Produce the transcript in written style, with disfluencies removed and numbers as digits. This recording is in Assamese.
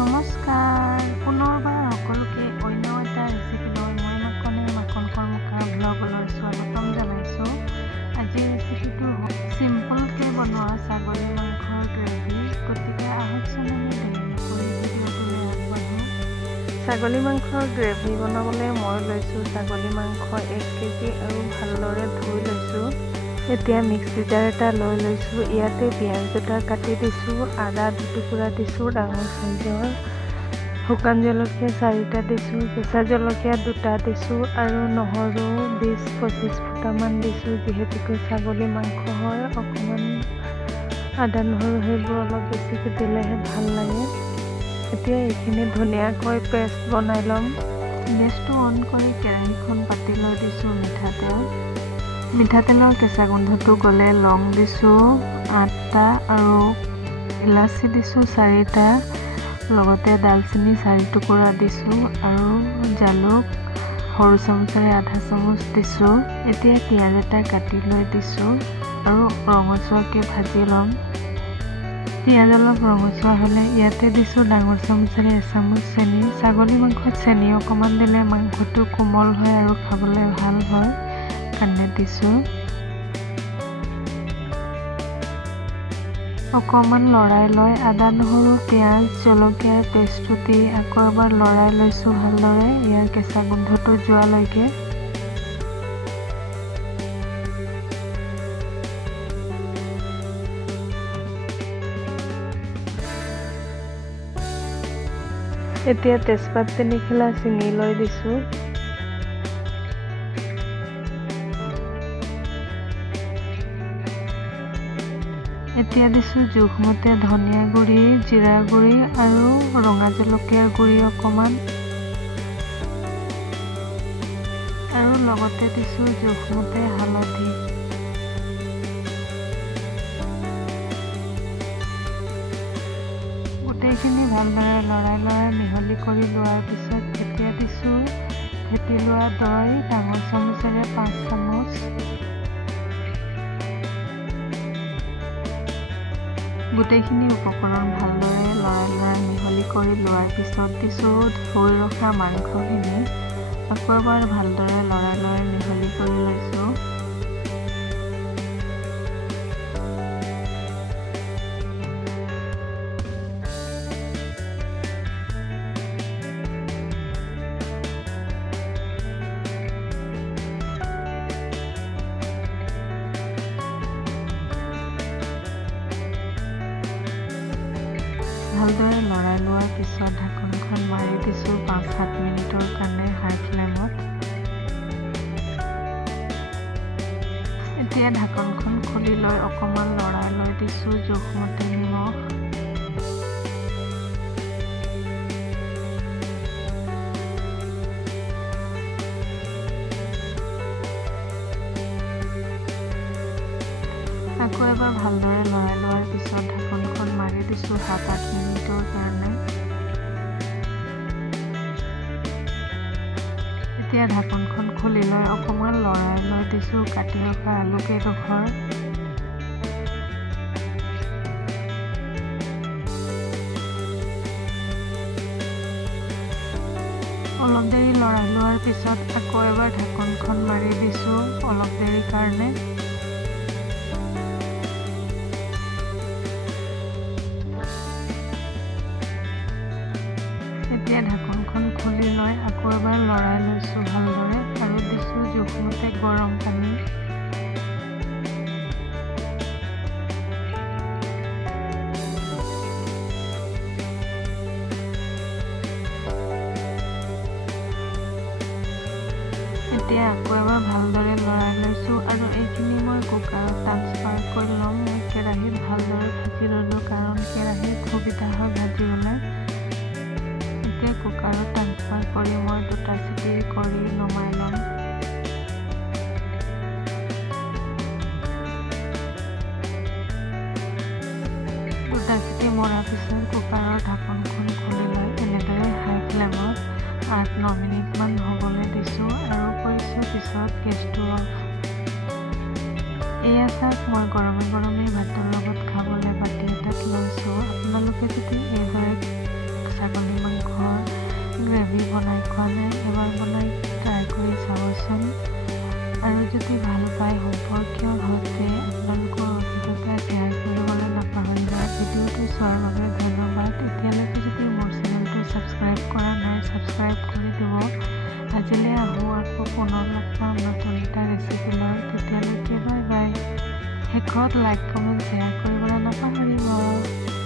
নমস্কাৰ পুনৰবাৰ সকলোকে অন্য এটা ৰেচিপি লৈ মই মাখন কৰ্মকাৰ ব্লগলৈ স্বাগতম জনাইছোঁ। আজিৰ ৰেচিপিটো চিম্পলকৈ বনোৱা ছাগলী মাংসৰ গ্ৰেভি। গতিকে আহকচোন আমি দেৰি নকৰি ভিডিঅ'টোলৈ আগবাঢ়োঁ। ছাগলী মাংসৰ গ্ৰেভি বনাবলৈ মই লৈছোঁ ছাগলী মাংস 1 কেজি আৰু ভালদৰে ধুই লৈছোঁ। এতিয়া মিক্সি জাৰ এটা লৈ লৈছোঁ। ইয়াতে পিঁয়াজ দুটা কাটি দিছোঁ, আদা 2 টুকুৰা দিছোঁ, ডাঙৰ চাইজৰ শুকান জলকীয়া 4টা দিছোঁ, কেঁচা জলকীয়া 2টা দিছোঁ আৰু নহৰু 20-25 ফুটামান দিছোঁ। যিহেতুকে ছাগলী মাংস হয় অকণমান আদা নহৰু সেইবোৰ অলপ বেছিকৈ দিলেহে ভাল লাগে। এতিয়া এইখিনি ধুনীয়াকৈ পেষ্ট বনাই ল'ম। গেছটো অন কৰি কেৰাহীখন পাতি লৈ দিছোঁ মিঠাতেলৰ কেঁচা গোন্ধটো গ'লে লং দিছোঁ 8টা আৰু ইলাচি দিছোঁ 4টা, লগতে ডালচেনি 4 টুকুৰা দিছোঁ আৰু জালুক সৰু চামুচেৰে আধা চামুচ দিছোঁ। এতিয়া পিঁয়াজ এটা কাটি লৈ দিছোঁ আৰু ৰঙচুৱাকৈ ভাজি ল'ম। পিঁয়াজ অলপ ৰঙচুৱা হ'লে ইয়াতে দিছোঁ ডাঙৰ চামুচেৰে 1 চামুচ চেনি। ছাগলী মাংসত চেনি অকণমান দিলে মাংসটো কোমল হয় আৰু খাবলৈ ভাল হয় কাৰণে দিছোঁ। অকণমান লৰাই লৈ আদা নহৰু পিঁয়াজ জলকীয়াৰ পেষ্টটো দি আকৌ এবাৰ লৰাই লৈছোঁ ভালদৰে ইয়াৰ কেঁচা গোন্ধটো যোৱালৈকে। এতিয়া তেজপাত 3 খিলা ছিঙি লৈ দিছোঁ। এতিয়া দিছোঁ জোখমতে ধনিয়া গুড়ি, জিৰা গুড়ি আৰু ৰঙা জলকীয়াৰ গুড়ি অকণমান আৰু লগতে দিছোঁ জোখমতে হালধি। গোটেইখিনি ভালদৰে লৰাই মিহলি কৰি লোৱাৰ পিছত এতিয়া দিছোঁ ফেটি লোৱা দৈ ডাঙৰ চামুচেৰে 5 চামুচ। গোটেইখিনি উপকৰণ ভালদৰে লৰাই মিহলি কৰি লোৱাৰ পিছত দিছোঁ ধুই ৰখা মাংসখিনি। আকৌ এবাৰ ভালদৰে লৰাই মিহলি কৰি লৈছোঁ। ভালদৰে লৰাই লোৱাৰ পিছত ঢাকনখন মাৰি দিছোঁ 5-7 মিনিটৰ কাৰণে হাই ফ্লেমত। এতিয়া ঢাকনখন খুলি লৈ অকণমান লৰাই লৈ দিছোঁ জোখমতে নিমখ। আকৌ এবাৰ ভালদৰে লৰাই লোৱাৰ পিছত ঢাকনখন মাৰি দিছোঁ 7-8 মিনিটৰ কাৰণে। এতিয়া ঢাকনখন খুলি লৈ অকণমান লৰাই লৈ দিছোঁ কাটি ৰখা আলু কেইডোখৰ। অলপ দেৰি লৰাই লোৱাৰ পিছত আকৌ এবাৰ ঢাকনখন মাৰি দিছোঁ অলপ দেৰিৰ কাৰণে। এতিয়া ঢাকনখন খুলি লৈ আকৌ এবাৰ লৰাই লৈছোঁ ভালদৰে আৰু দিছোঁ জোখমতে গৰম পানী। এতিয়া আকৌ এবাৰ ভালদৰে লৰাই লৈছোঁ আৰু এইখিনি মই কুকাৰত ট্ৰান্সফাৰ কৰি ল'ম। মই কেৰাহীত ভালদৰে ভাজি ল'লোঁ কাৰণ কেৰাহীত সুবিধা হয় ভাজিবলৈ। এতিয়া কুকাৰত ট্ৰান্সফাৰ কৰি মই 2টা চিটি কৰি নমাই ল'ম। 2টা চিটি মৰাৰ পিছত কুকাৰৰ ঢাকনখন খুলি লৈ এনেদৰে হাই ফ্লেমত 8-9 মিনিটমান হ'বলৈ দিছোঁ আৰু কৰিছোঁ পিছত গেছটো অফ। এই আচাৰ মই গৰমে ভাতৰ লগত খাবলৈ বাতি এটাত লৈছোঁ। আপোনালোকে যদি এইদৰে ছাগলী আৰু যদি ভাল পায় সম্পৰ্কীয়ৰ সৈতে আপোনালোকৰ অভিজ্ঞতা শ্বেয়াৰ কৰিবলৈ নাপাহৰিব। ভিডিঅ'টো চোৱাৰ বাবে ধন্যবাদ। এতিয়ালৈকে যদি মোৰ চেনেলটো ছাবস্ক্ৰাইব কৰা নাই ছাবস্ক্ৰাইব কৰি দিব। আজিলৈ আহোঁ, আকৌ পুনৰ লগ পাম নতুন এটা ৰেচিপি লৈ। তেতিয়ালৈকে বাই বাই। শেষত লাইক কমেণ্ট শ্বেয়াৰ কৰিবলৈ নাপাহৰিব।